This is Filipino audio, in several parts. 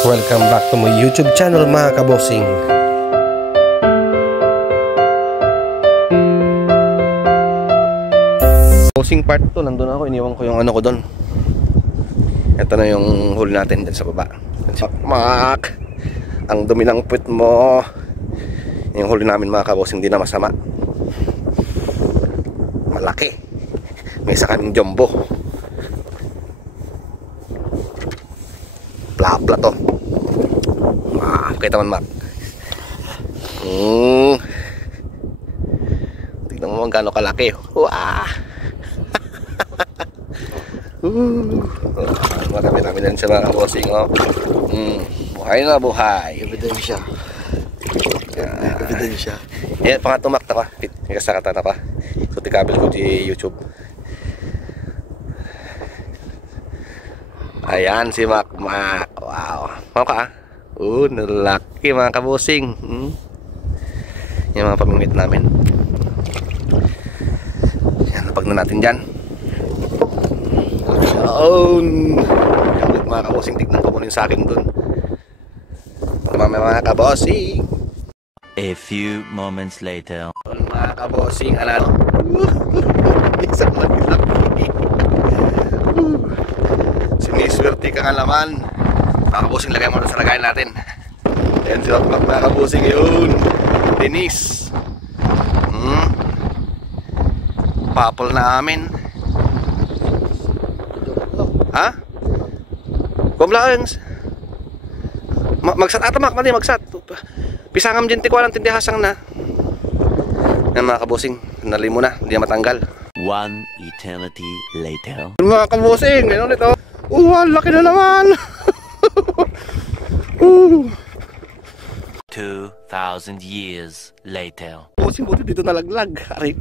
Welcome back to my YouTube channel mga kabossing. Bossing part 2, nandun ako, iniwan ko yung ano ko doon. Ito na yung huli natin dyan sa baba. Mak, ang dumi ng puwit mo. Yung huli namin mga kabossing, hindi na masama. Malaki. May isa kaming jumbo. Plapla to. Kita man Mac. Tignan mo kung gaano kalaki. Wah. Marami din siya mga bossing, oh. Buhay na buhay. Ebidensya. Ebidensya. Eh, pangatumak na ka. Ikasakata na ka. So, tikabel ko di YouTube. Ayan si Mac. Wow. Mau ka ah? Nalaki mga kabosing. Yung mga pamimit namin. Yan, napag na natin dyan. Mga kabosing, tignan ko muna yung sa akin dun. Mga kabosing. A few moments later. Mga kabosing, ano? Isang laki-laki. Siniswerte ka nga naman. Mga kabosing, lagay mo na sa lagayan natin. Ayan si Rocklock mga kabosing yun. Denise. Papol na amin. Ha? Kumlaang magsat atamak mali magsat. Pisangam din tikwalang tindihasang na. Yan mga kabosing, nali mo na, hindi na matanggal. One eternity later. Mga kabosing, ano nito? Laki na naman. 2,000 years later. Kabosing, buti dito nalaglag. Aray,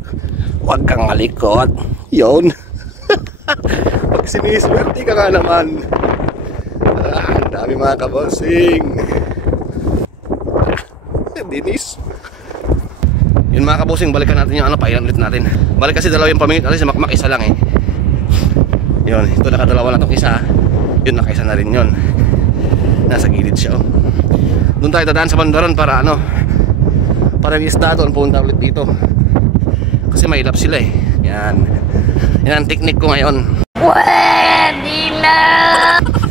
huwag kang malikot. Yun. Pag siniswerte ka nga naman. Ang dami mga kabosing. Denise. Yun mga kabosing, balikan natin yung ano, pailan ulit natin. Balik kasi dalawa yung pamingit. Alis, makmak isa lang eh. Yun, ito nakadalawa na itong isa. Yun, nakaisa na rin yun. Nasa gilid siya oh. Doon tayo dadaan sa bandaron para ano, para yung isda doon, punta ulit dito. Kasi mahilap sila eh. Yan. Yan ang technique ko ngayon. Pwede na!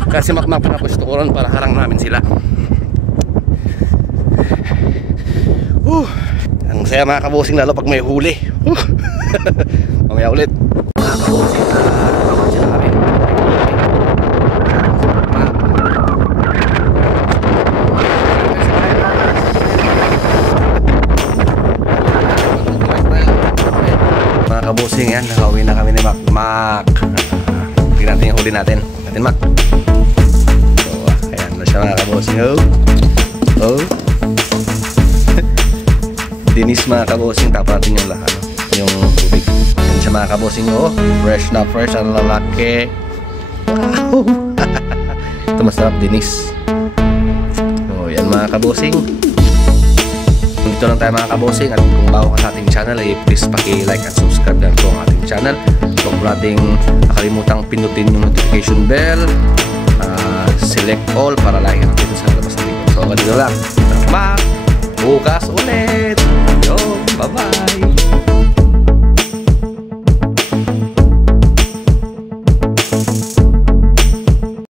Kasi makmak pinapusto ko ron para harang namin sila. Ang saya mga kabosing, lalo pag may huli. Mamaya ulit. Mga kabosing, sila kami. Mga kabosing, yan, nakauwi na kami ni Mac. Tingnan natin yung huli natin. Natin Mac. So, ayan na siya mga kabosing. Oh. Dinis mga kabosing, tapa natin yung lahat, yung tubig. Yan siya mga kabosing, oh. Fresh na fresh, ang lalaki. Wow. Ito masarap, dinis. So, yan mga kabosing. Dito lang tayo mga kabosing. At kung bago ka sa ating channel, please paki-like at subscribe na po ang ating channel. Huwag mo nating nakalimutang pindutin yung notification bell. Select all para lagi ka dito sa labas na video. So, ganito lang. Bukas ulit. Yo, bye-bye.